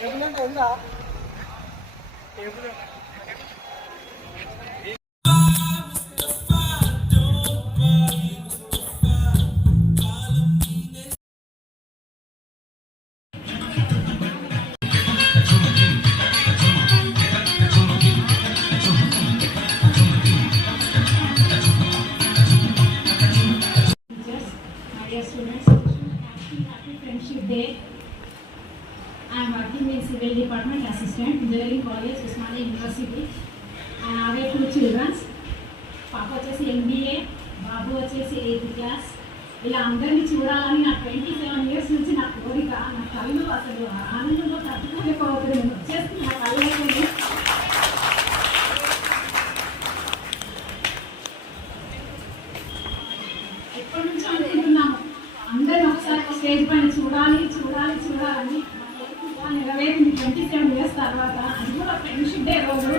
I am working in Civil Department Assistant, Engineering College, Usmania University. I have 2 children. Papa వచ్చేసి MBA, బాబు వచ్చేసి 8th class. ఇలా అందరినీ చూడాలని నా 27 years నుంచి నా కోరిక. నా కళ్ళు అసలు ఆనందంలో తట్టుకోలేకపోతున్నాను. వచ్చేసి నా కళ్ళు అయిపోయింది. ఎప్పటి నుంచో అనుకుంటున్నాము అందరిని ఒకసారి స్టేజ్ పైన చూడాలని నెరవేరింది 27 years తర్వాత. అది కూడా ఫ్రెండ్షిప్ డే రోజు.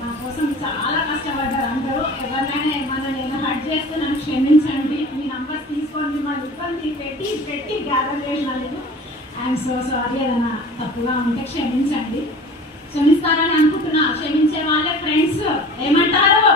నా కోసం చాలా కష్టపడ్డారు అందరూ. ఎవరినైనా ఏమన్నా హర్ట్ చేస్తే నన్ను క్షమించండి, మీ నంబర్స్ తీసుకోండి, మిమ్మల్ని ఇబ్బంది పెట్టి గ్యాదర్ చేసినందుకు ఐఎమ్ సో సారీ. ఏదైనా తప్పుగా ఉంటే క్షమించండి. క్షమిస్తారని అనుకుంటున్నా. క్షమించే వాళ్ళే ఫ్రెండ్స్. ఏమంటారు?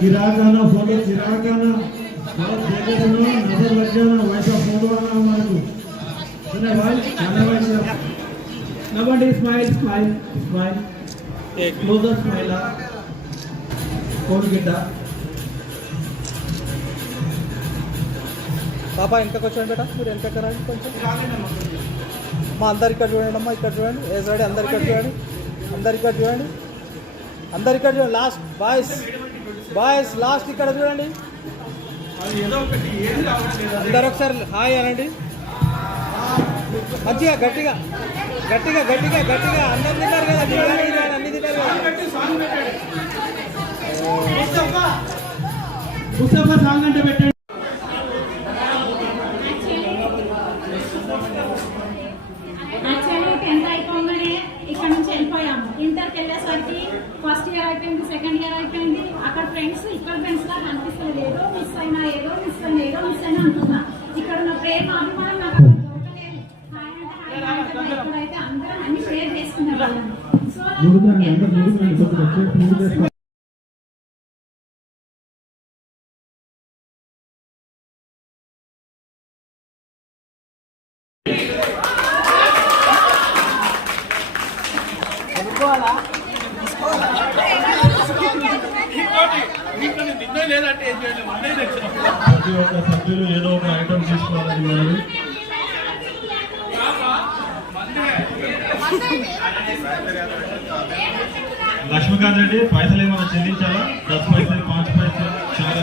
चिरागाना फोटो चिरागाना बहुत देखे सुनो नजर लग जाना वैसा फोटो आना हमारे को सुने भाई गाना वैसा nobody smile एक closer smile कौन गिटा పాపా ఇంకా కూర్చోండి బేటా. మీరు ఎంత కరండి కొంచెం మా అందరు ఇక్కడ చూడండి అమ్మా. ఇక్కడ చూడండి. ఏ సైడ్ అందరు ఇక్కడ చూడండి. అందరు ఇక్కడ చూడండి. లాస్ట్ బాయ్స్ లాస్ట్ ఇక్కడ చూడండి. అందరు ఒకసారి హాయ్ అనండి మంచిగా గట్టిగా. అందరు తిన్నారు కదా, అన్ని తిన్నారు కదా. సాంగ్ అంటే పెట్టండి. ఇంటర్కి వెళ్ళేసరికి ఫస్ట్ ఇయర్ అయిపోయింది, సెకండ్ ఇయర్ అయిపోయింది. అక్కడ ఫ్రెండ్స్ ఇక్కడ ఫ్రెండ్స్ లా కనిపిస్తుంది. ఏదో మిస్ అయినా అంటున్నా. ఇక్కడ ఉన్న ప్రేమ అభిమానం నాకు దొరకలేదు. ఇక్కడైతే అందరం అన్ని షేర్ చేసుకునే వాళ్ళం. సో ప్రతి ఒక్క సభ్యులు ఏదో ఒక ఐటమ్ తీసుకోవాలని లక్ష్మీకాంత్ రెడ్డి పైసలు ఏమైనా చెల్లించాలా? 10 పైసలు 5 పైసలు చాలా